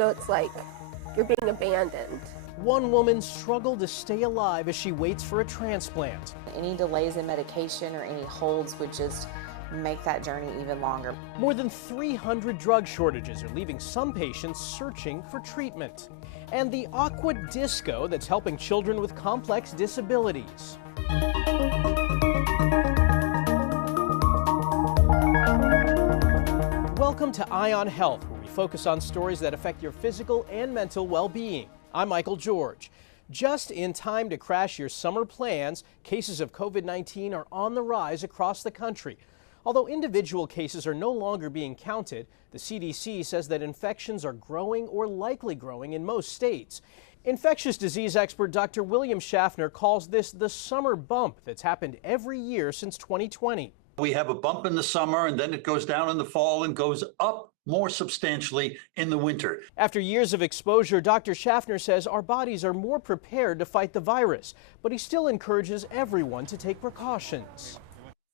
So it's like you're being abandoned. One woman struggled to stay alive as she waits for a transplant. Any delays in medication or any holds would just make that journey even longer. More than 300 drug shortages are leaving some patients searching for treatment. And the Aqua Disco that's helping children with complex disabilities. Welcome to Eye on Health, where we focus on stories that affect your physical and mental well-being. I'm Michael George. Just in time to crash your summer plans, cases of COVID-19 are on the rise across the country. Although individual cases are no longer being counted, the CDC says that infections are growing or likely growing in most states. Infectious disease expert Dr. William Schaffner calls this the summer bump that's happened every year since 2020. We have a bump in the summer, and then it goes down in the fall and goes up more substantially in the winter. After years of exposure, Dr. Schaffner says our bodies are more prepared to fight the virus, but he still encourages everyone to take precautions.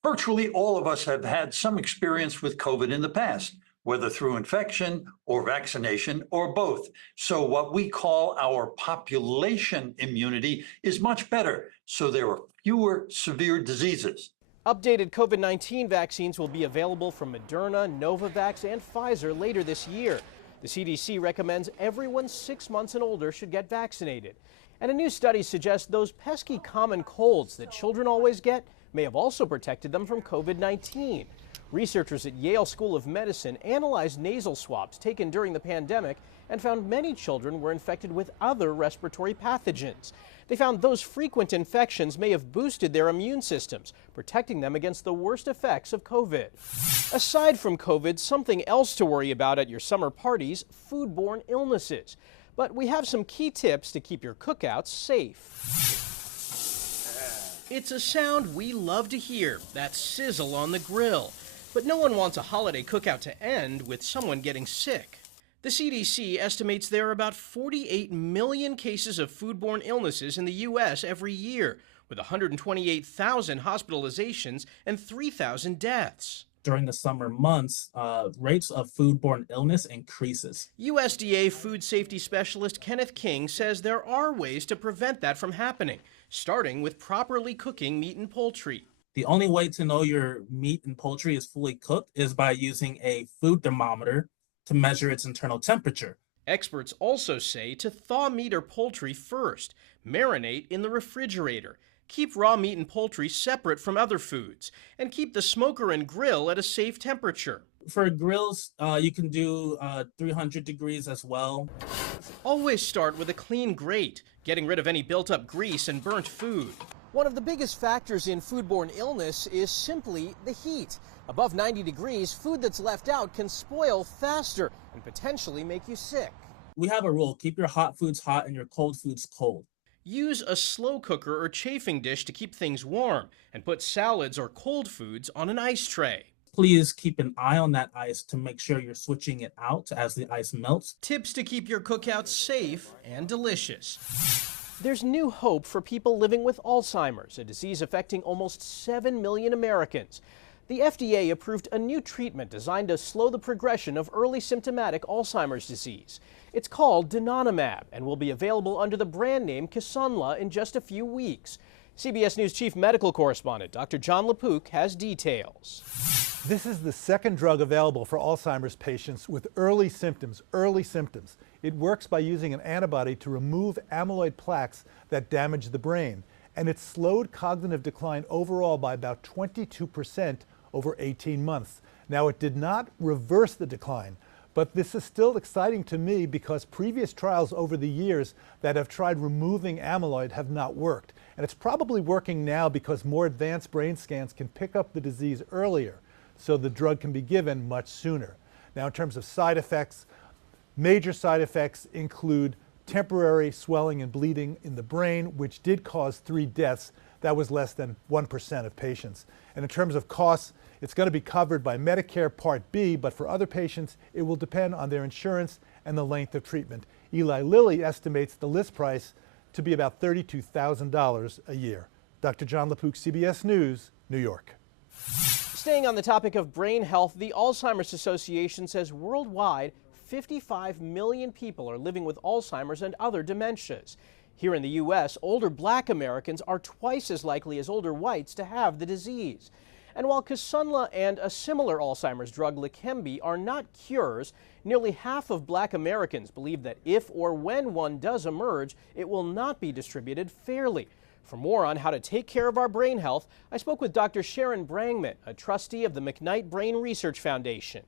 Virtually all of us have had some experience with COVID in the past, whether through infection or vaccination or both. So what we call our population immunity is much better, so there are fewer severe diseases. Updated COVID-19 vaccines will be available from Moderna, Novavax, and Pfizer later this year. The CDC recommends everyone 6 months and older should get vaccinated. And a new study suggests those pesky common colds that children always get may have also protected them from COVID-19. Researchers at Yale School of Medicine analyzed nasal swabs taken during the pandemic and found many children were infected with other respiratory pathogens. They found those frequent infections may have boosted their immune systems, protecting them against the worst effects of COVID. Aside from COVID, something else to worry about at your summer parties: foodborne illnesses. But we have some key tips to keep your cookouts safe. It's a sound we love to hear, that sizzle on the grill. But no one wants a holiday cookout to end with someone getting sick. The CDC estimates there are about 48 million cases of foodborne illnesses in the U.S. every year, with 128,000 hospitalizations and 3,000 deaths. During the summer months, rates of foodborne illness increases. USDA food safety specialist Kenneth King says there are ways to prevent that from happening, starting with properly cooking meat and poultry. The only way to know your meat and poultry is fully cooked is by using a food thermometer to measure its internal temperature. Experts also say to thaw meat or poultry first, marinate in the refrigerator, keep raw meat and poultry separate from other foods, and keep the smoker and grill at a safe temperature. For grills, you can do 300 degrees as well. Always start with a clean grate, getting rid of any built-up grease and burnt food. One of the biggest factors in foodborne illness is simply the heat. Above 90 degrees, food that's left out can spoil faster and potentially make you sick. We have a rule: keep your hot foods hot and your cold foods cold. Use a slow cooker or chafing dish to keep things warm, and put salads or cold foods on an ice tray. Please keep an eye on that ice to make sure you're switching it out as the ice melts. Tips to keep your cookouts safe and delicious. There's new hope for people living with Alzheimer's, a disease affecting almost 7 million Americans. The FDA approved a new treatment designed to slow the progression of early symptomatic Alzheimer's disease. It's called donanemab and will be available under the brand name Kisunla in just a few weeks. CBS News Chief Medical Correspondent Dr. John LaPook has details. This is the second drug available for Alzheimer's patients with early symptoms. It works by using an antibody to remove amyloid plaques that damage the brain, and it slowed cognitive decline overall by about 22% over 18 months. Now, it did not reverse the decline, but this is still exciting to me because previous trials over the years that have tried removing amyloid have not worked. And it's probably working now because more advanced brain scans can pick up the disease earlier, so the drug can be given much sooner. Now, in terms of side effects, major side effects include temporary swelling and bleeding in the brain, which did cause 3 deaths. That was less than 1% of patients. And in terms of costs, it's going to be covered by Medicare Part B, but for other patients, it will depend on their insurance and the length of treatment. Eli Lilly estimates the list price to be about $32,000 a year. Dr. John LaPook, CBS News, New York. Staying on the topic of brain health, the Alzheimer's Association says worldwide 55 million people are living with Alzheimer's and other dementias. Here in the U.S., older black Americans are twice as likely as older whites to have the disease. And while Kisunla and a similar Alzheimer's drug, Leqembi, are not cures, nearly half of black Americans believe that if or when one does emerge, it will not be distributed fairly. For more on how to take care of our brain health, I spoke with Dr. Sharon Brangman, a trustee of the McKnight Brain Research Foundation.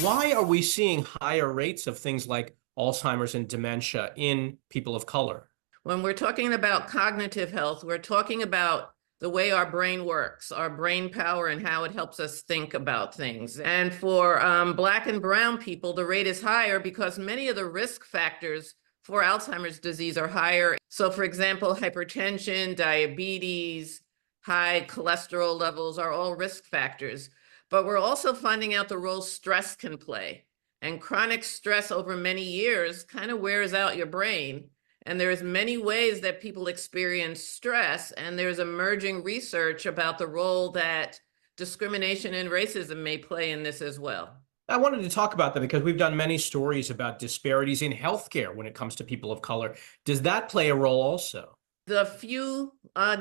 Why are we seeing higher rates of things like Alzheimer's and dementia in people of color? When we're talking about cognitive health, we're talking about the way our brain works, our brain power, and how it helps us think about things. And for Black and brown people, the rate is higher because many of the risk factors for Alzheimer's disease are higher. So for example, hypertension, diabetes, high cholesterol levels are all risk factors. But we're also finding out the role stress can play. And chronic stress over many years kind of wears out your brain. And there's many ways that people experience stress, and there's emerging research about the role that discrimination and racism may play in this as well. I wanted to talk about that because we've done many stories about disparities in healthcare when it comes to people of color. Does that play a role also? The few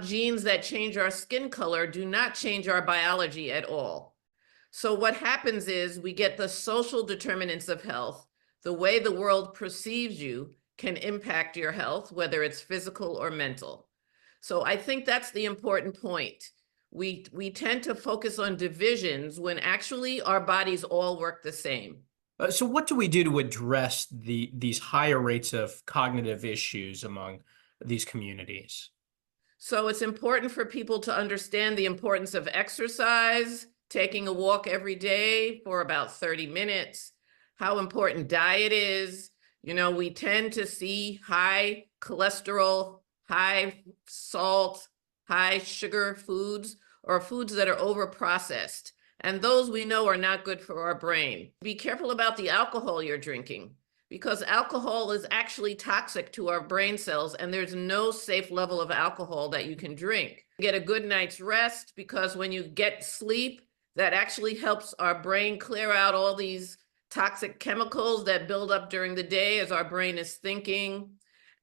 genes that change our skin color do not change our biology at all. So what happens is we get the social determinants of health, the way the world perceives you, can impact your health, whether it's physical or mental. So I think that's the important point. We tend to focus on divisions when actually our bodies all work the same. So what do we do to address these higher rates of cognitive issues among these communities? So it's important for people to understand the importance of exercise, taking a walk every day for about 30 minutes, how important diet is. You know, we tend to see high cholesterol, high salt, high sugar foods, or foods that are over-processed. And those we know are not good for our brain. Be careful about the alcohol you're drinking, because alcohol is actually toxic to our brain cells, and there's no safe level of alcohol that you can drink. Get a good night's rest, because when you get sleep, that actually helps our brain clear out all these toxic chemicals that build up during the day as our brain is thinking.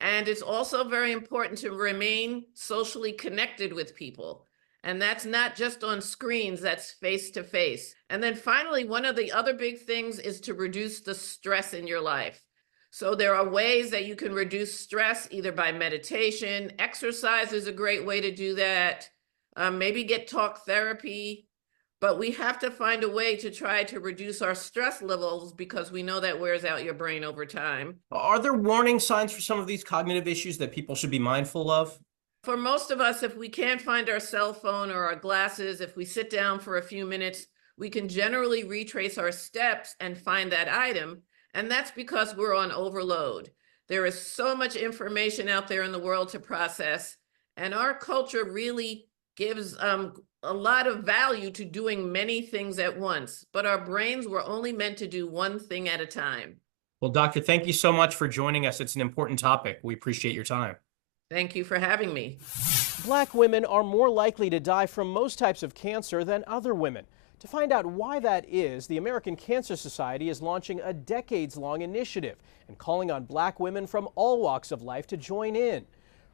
And it's also very important to remain socially connected with people. And that's not just on screens, that's face to face. And then finally, one of the other big things is to reduce the stress in your life. So there are ways that you can reduce stress, either by meditation. Exercise is a great way to do that. Maybe get talk therapy. But we have to find a way to try to reduce our stress levels, because we know that wears out your brain over time. Are there warning signs for some of these cognitive issues that people should be mindful of? For most of us, if we can't find our cell phone or our glasses, if we sit down for a few minutes, we can generally retrace our steps and find that item. And that's because we're on overload. There is so much information out there in the world to process. And our culture really gives a lot of value to doing many things at once, but our brains were only meant to do one thing at a time. Well, doctor, thank you so much for joining us. It's an important topic. We appreciate your time. Thank you for having me. Black women are more likely to die from most types of cancer than other women. To find out why that is, the American Cancer Society is launching a decades-long initiative and calling on black women from all walks of life to join in.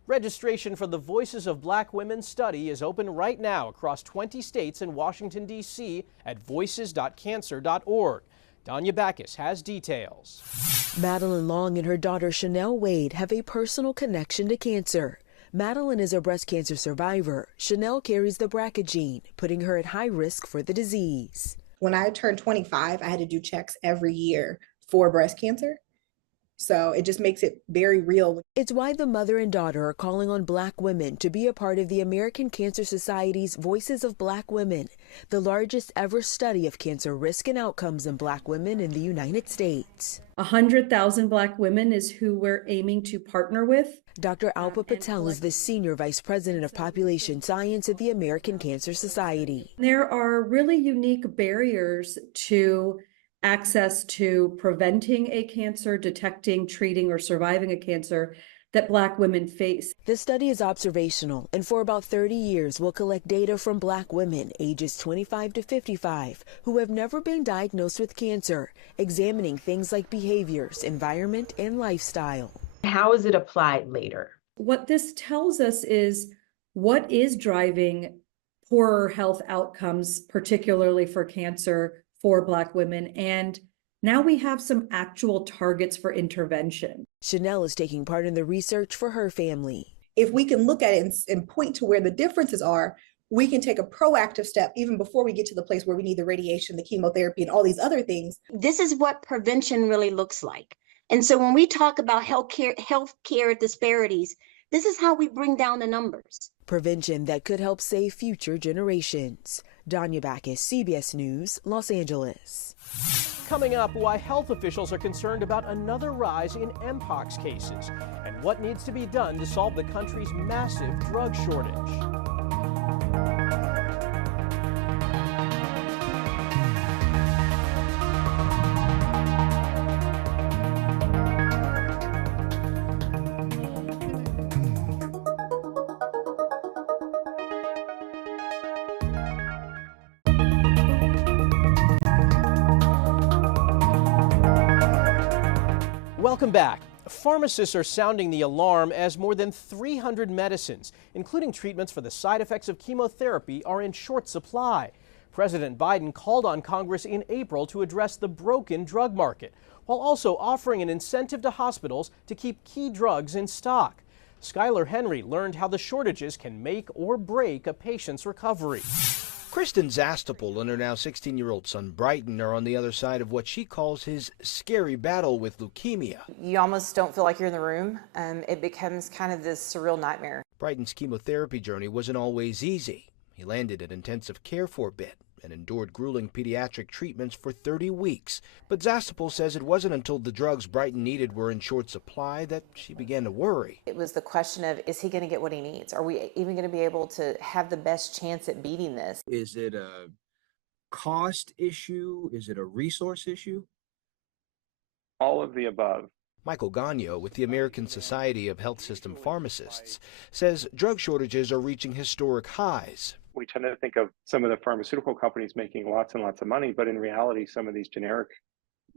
Registration for the Voices of Black Women study is open right now across 20 states and Washington, D.C. at voices.cancer.org. Danya Backus has details. Madeline Long and her daughter Chanel Wade have a personal connection to cancer. Madeline is a breast cancer survivor. Chanel carries the BRCA gene, putting her at high risk for the disease. When I turned 25, I had to do checks every year for breast cancer. So it just makes it very real. It's why the mother and daughter are calling on black women to be a part of the American Cancer Society's Voices of Black Women, the largest ever study of cancer risk and outcomes in black women in the United States. 100,000 black women is who we're aiming to partner with. Dr. Alpa Patel is the Senior Vice President of Population Science at the American Cancer Society. There are really unique barriers to access to preventing a cancer, detecting, treating, or surviving a cancer that Black women face. This study is observational and for about 30 years will collect data from Black women ages 25 to 55 who have never been diagnosed with cancer, examining things like behaviors, environment, and lifestyle. How is it applied later? What this tells us is what is driving poorer health outcomes, particularly for cancer for Black women, and now we have some actual targets for intervention. Chanel is taking part in the research for her family. If we can look at it and point to where the differences are, we can take a proactive step even before we get to the place where we need the radiation, the chemotherapy, and all these other things. This is what prevention really looks like. And so when we talk about healthcare disparities, this is how we bring down the numbers. Prevention that could help save future generations. Danya Backus, CBS News, Los Angeles. Coming up, why health officials are concerned about another rise in Mpox cases and what needs to be done to solve the country's massive drug shortage. Welcome back. Pharmacists are sounding the alarm as more than 300 medicines, including treatments for the side effects of chemotherapy, are in short supply. President Biden called on Congress in April to address the broken drug market, while also offering an incentive to hospitals to keep key drugs in stock. Skylar Henry learned how the shortages can make or break a patient's recovery. Kristen Zastapel and her now 16-year-old son Brighton are on the other side of what she calls his scary battle with leukemia. You almost don't feel like you're in the room. It becomes kind of this surreal nightmare. Brighton's chemotherapy journey wasn't always easy. He landed in intensive care for a bit and endured grueling pediatric treatments for 30 weeks. But Zastapel says it wasn't until the drugs Brighton needed were in short supply that she began to worry. It was the question of, is he going to get what he needs? Are we even going to be able to have the best chance at beating this? Is it a cost issue? Is it a resource issue? All of the above. Michael Gagno with the American Society of Health System Pharmacists says drug shortages are reaching historic highs. We tend to think of some of the pharmaceutical companies making lots and lots of money, but in reality, some of these generic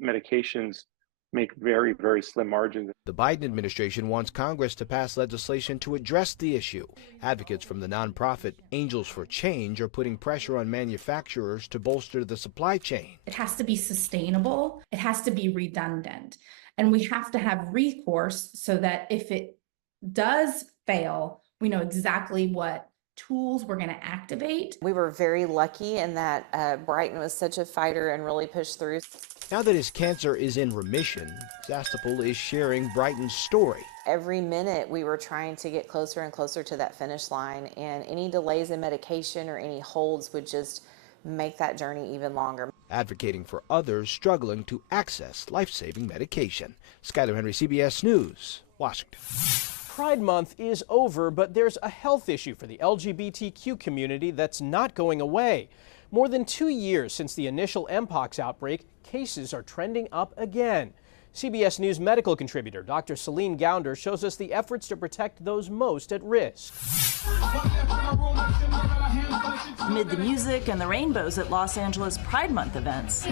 medications make very, very slim margins. The Biden administration wants Congress to pass legislation to address the issue. Advocates from the nonprofit Angels for Change are putting pressure on manufacturers to bolster the supply chain. It has to be sustainable. It has to be redundant. And we have to have recourse so that if it does fail, we know exactly what tools we're going to activate. We were very lucky in that Brighton was such a fighter and really pushed through. Now that his cancer is in remission, Zastapel is sharing Brighton's story. Every minute we were trying to get closer and closer to that finish line, and any delays in medication or any holds would just make that journey even longer. Advocating for others struggling to access life-saving medication. Skylar Henry, CBS News, Washington. Pride Month is over, but there's a health issue for the LGBTQ community that's not going away. More than 2 years since the initial Mpox outbreak, cases are trending up again. CBS News medical contributor Dr. Celine Gounder shows us the efforts to protect those most at risk. Amid the music and the rainbows at Los Angeles Pride Month events,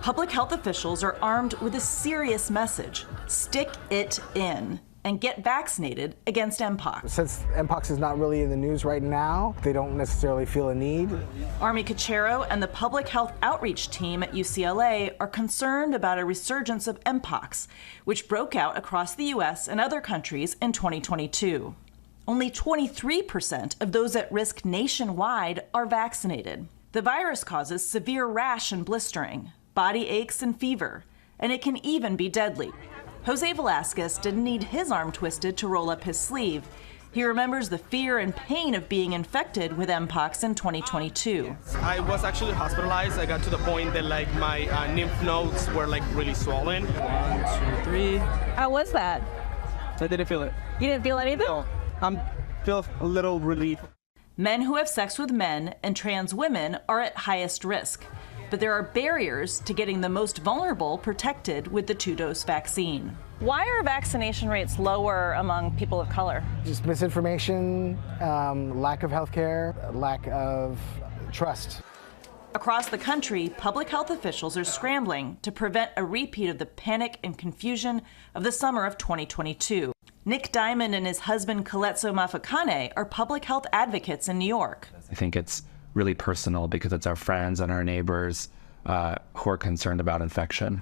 public health officials are armed with a serious message: stick it in and get vaccinated against Mpox. Since Mpox is not really in the news right now, they don't necessarily feel a need. Army Cachero and the public health outreach team at UCLA are concerned about a resurgence of Mpox, which broke out across the U.S. and other countries in 2022. Only 23% of those at risk nationwide are vaccinated. The virus causes severe rash and blistering, body aches and fever, and it can even be deadly. Jose Velasquez didn't need his arm twisted to roll up his sleeve. He remembers the fear and pain of being infected with Mpox in 2022. I was actually hospitalized. I got to the point that my lymph nodes were really swollen. 1, 2, 3. How was that? I didn't feel it. You didn't feel anything? No, I feel a little relief. Men who have sex with men and trans women are at highest risk. But there are barriers to getting the most vulnerable protected with the 2-dose vaccine. Why are vaccination rates lower among people of color? Just misinformation, lack of healthcare, lack of trust. Across the country, public health officials are scrambling to prevent a repeat of the panic and confusion of the summer of 2022. Nick Diamond and his husband Coletso Mafakane are public health advocates in New York. I think it's really personal because it's our friends and our neighbors who are concerned about infection.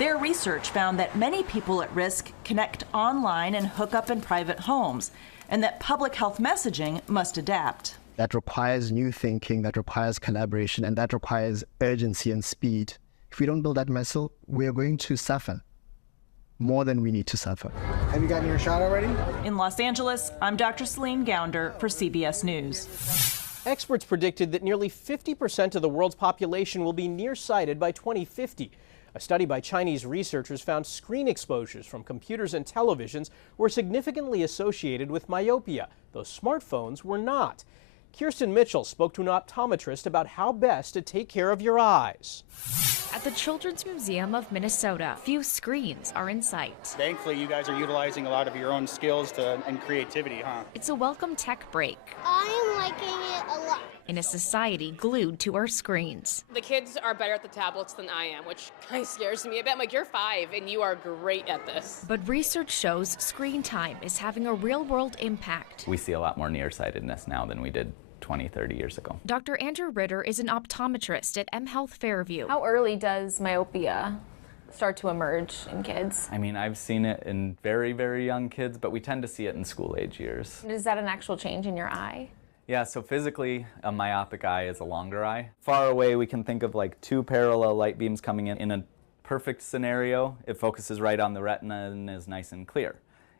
Their research found that many people at risk connect online and hook up in private homes, and that public health messaging must adapt. That requires new thinking, that requires collaboration, and that requires urgency and speed. If we don't build that muscle, we're going to suffer more than we need to suffer. Have you gotten your shot already? In Los Angeles, I'm Dr. Celine Gounder for CBS News. Experts predicted that nearly 50% of the world's population will be nearsighted by 2050. A study by Chinese researchers found screen exposures from computers and televisions were significantly associated with myopia, though smartphones were not. Kirsten Mitchell spoke to an optometrist about how best to take care of your eyes. At the Children's Museum of Minnesota, few screens are in sight. Thankfully, you guys are utilizing a lot of your own skills and creativity, huh? It's a welcome tech break I'm liking it a lot. in a society glued to our screens. The kids are better at the tablets than I am, which kind of scares me a bit. I'm like, you're 5 and you are great at this. But research shows screen time is having a real-world impact. We see a lot more nearsightedness now than we did 20, 30 years ago. Dr. Andrew Ritter is an optometrist at M Health Fairview. How early does myopia start to emerge in kids? I mean, I've seen it in very, very young kids, but we tend to see it in school age years. Is that an actual change in your eye? Yeah, so physically, a myopic eye is a longer eye. Far away, we can think of like 2 parallel light beams coming in. In a perfect scenario, it focuses right on the retina and is nice and clear.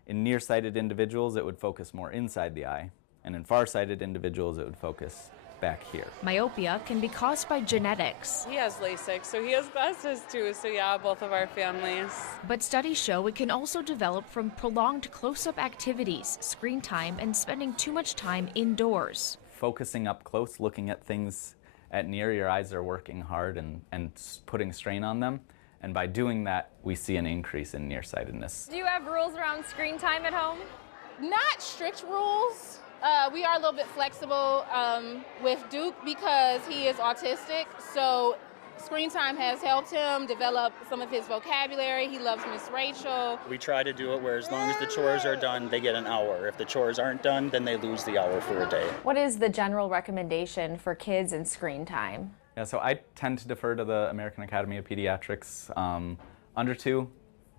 In nearsighted individuals, it would focus more inside the eye. And in farsighted individuals, it would focus back here. Myopia can be caused by genetics. He has LASIK, so he has glasses too, so yeah, both of our families. But studies show it can also develop from prolonged close-up activities, screen time, and spending too much time indoors. Focusing up close, looking at things at near, your eyes are working hard and putting strain on them. And by doing that, we see an increase in nearsightedness. Do you have rules around screen time at home? Not strict rules. We are a little bit flexible with Duke because he is autistic, so screen time has helped him develop some of his vocabulary. He loves Miss Rachel. We try to do it where as long as the chores are done, they get an hour. If the chores aren't done, then they lose the hour for a day. What is the general recommendation for kids and screen time? Yeah, so I tend to defer to the American Academy of Pediatrics. Under 2,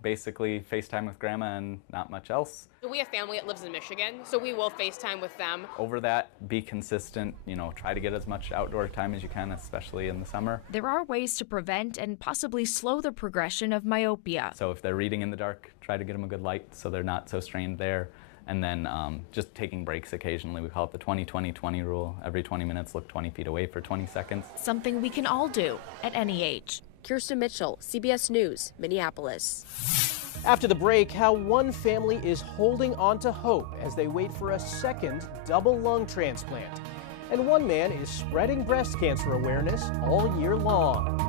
basically FaceTime with grandma and not much else. We have family that lives in Michigan, so we will FaceTime with them. Over that, be consistent, try to get as much outdoor time as you can, especially in the summer. There are ways to prevent and possibly slow the progression of myopia. So if they're reading in the dark, try to get them a good light so they're not so strained there. And then just taking breaks occasionally. We call it the 20-20-20 rule. Every 20 minutes, look 20 feet away for 20 seconds. Something we can all do at any age. Kirsten Mitchell, CBS News, Minneapolis. After the break, how one family is holding on to hope as they wait for a second double lung transplant. And one man is spreading breast cancer awareness all year long.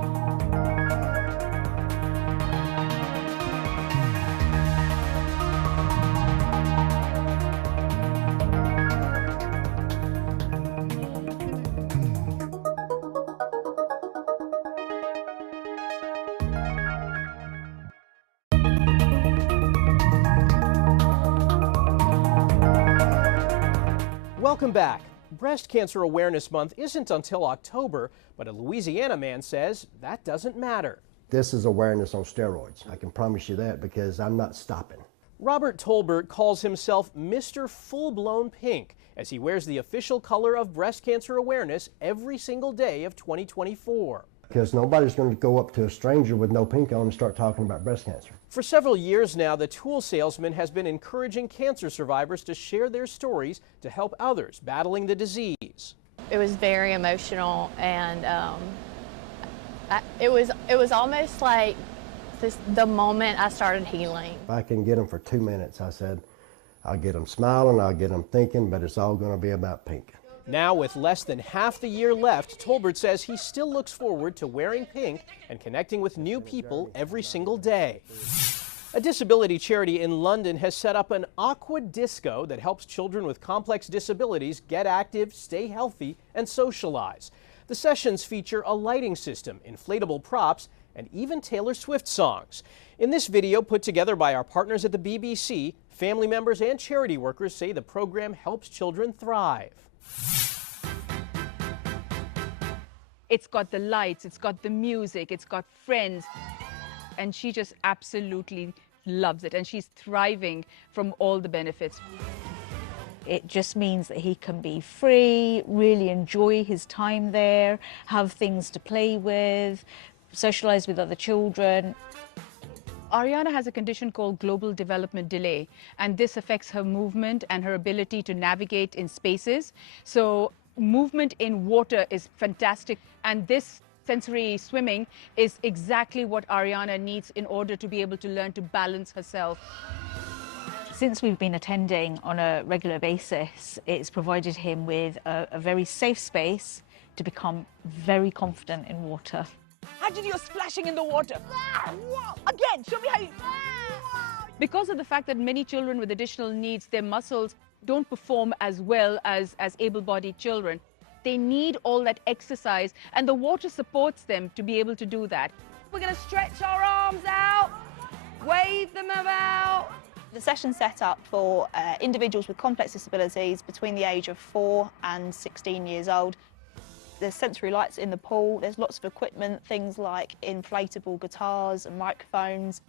Welcome back. Breast Cancer Awareness Month isn't until October, but a Louisiana man says that doesn't matter. This is awareness on steroids. I can promise you that because I'm not stopping. Robert Tolbert calls himself Mr. Full-Blown Pink as he wears the official color of breast cancer awareness every single day of 2024. Because nobody's going to go up to a stranger with no pink on and start talking about breast cancer. For several years now, the tool salesman has been encouraging cancer survivors to share their stories to help others battling the disease. It was very emotional, and it was almost like the moment I started healing. If I can get them for 2 minutes, I said, I'll get them smiling, I'll get them thinking, but it's all going to be about pink. Now, with less than half the year left, Tolbert says he still looks forward to wearing pink and connecting with new people every single day. A disability charity in London has set up an Aqua Disco that helps children with complex disabilities get active, stay healthy, and socialize. The sessions feature a lighting system, inflatable props, and even Taylor Swift songs. In this video put together by our partners at the BBC, family members and charity workers say the program helps children thrive. It's got the lights, it's got the music, it's got friends. And she just absolutely loves it, and she's thriving from all the benefits. It just means that he can be free, really enjoy his time there, have things to play with, socialize with other children. Ariana has a condition called global development delay, and this affects her movement and her ability to navigate in spaces. So movement in water is fantastic, and this sensory swimming is exactly what Ariana needs in order to be able to learn to balance herself. Since we've been attending on a regular basis, it's provided him with a very safe space to become very confident in water. Imagine you're splashing in the water. Again, show me how you... Because of the fact that many children with additional needs, their muscles don't perform as well as able-bodied children. They need all that exercise, and the water supports them to be able to do that. We're going to stretch our arms out, wave them about. The session's set up for individuals with complex disabilities between the age of 4 and 16 years old. There's sensory lights in the pool, there's lots of equipment, things like inflatable guitars and microphones.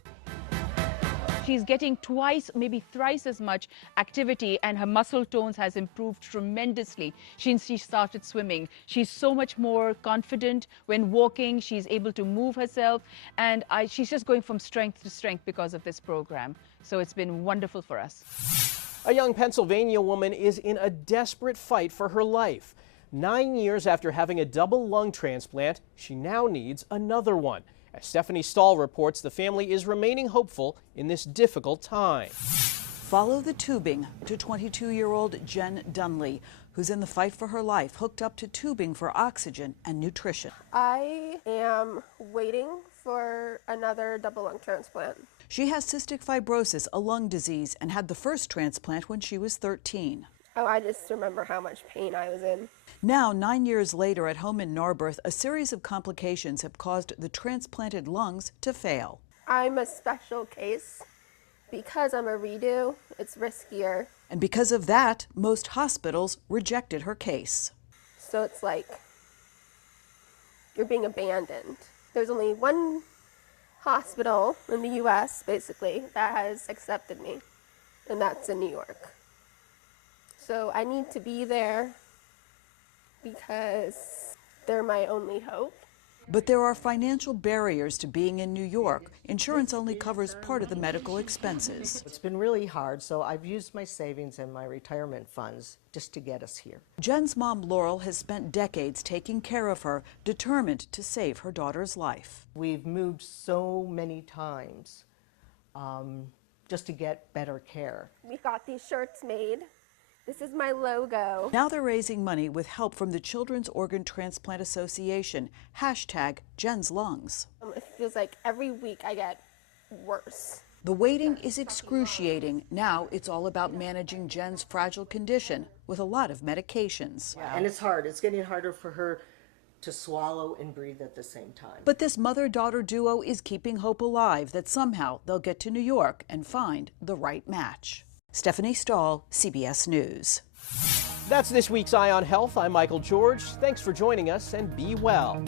She's getting twice, maybe thrice as much activity, and her muscle tones has improved tremendously since she started swimming. She's so much more confident when walking. She's able to move herself, and she's just going from strength to strength because of this program. So it's been wonderful for us. A young Pennsylvania woman is in a desperate fight for her life. 9 years after having a double lung transplant, she now needs another one. As Stephanie Stahl reports, the family is remaining hopeful in this difficult time. Follow the tubing to 22-year-old Jen Dunley, who's in the fight for her life, hooked up to tubing for oxygen and nutrition. I am waiting for another double lung transplant. She has cystic fibrosis, a lung disease, and had the first transplant when she was 13. Oh, I just remember how much pain I was in. Now, 9 years later, at home in Narberth, a series of complications have caused the transplanted lungs to fail. I'm a special case. Because I'm a redo, it's riskier. And because of that, most hospitals rejected her case. So it's like you're being abandoned. There's only one hospital in the U.S., basically, that has accepted me, and that's in New York. So I need to be there because they're my only hope. But there are financial barriers to being in New York. Insurance only covers part of the medical expenses. It's been really hard, so I've used my savings and my retirement funds just to get us here. Jen's mom, Laurel, has spent decades taking care of her, determined to save her daughter's life. We've moved so many times just to get better care. We got these shirts made. This is my logo. Now they're raising money with help from the Children's Organ Transplant Association, #Jen'sLungs. It feels like every week I get worse. The waiting is excruciating. Now it's all about managing Jen's fragile condition with a lot of medications. Yeah, and it's hard. It's getting harder for her to swallow and breathe at the same time. But this mother-daughter duo is keeping hope alive that somehow they'll get to New York and find the right match. Stephanie Stahl, CBS News. That's this week's Eye on Health. I'm Michael George. Thanks for joining us, and be well.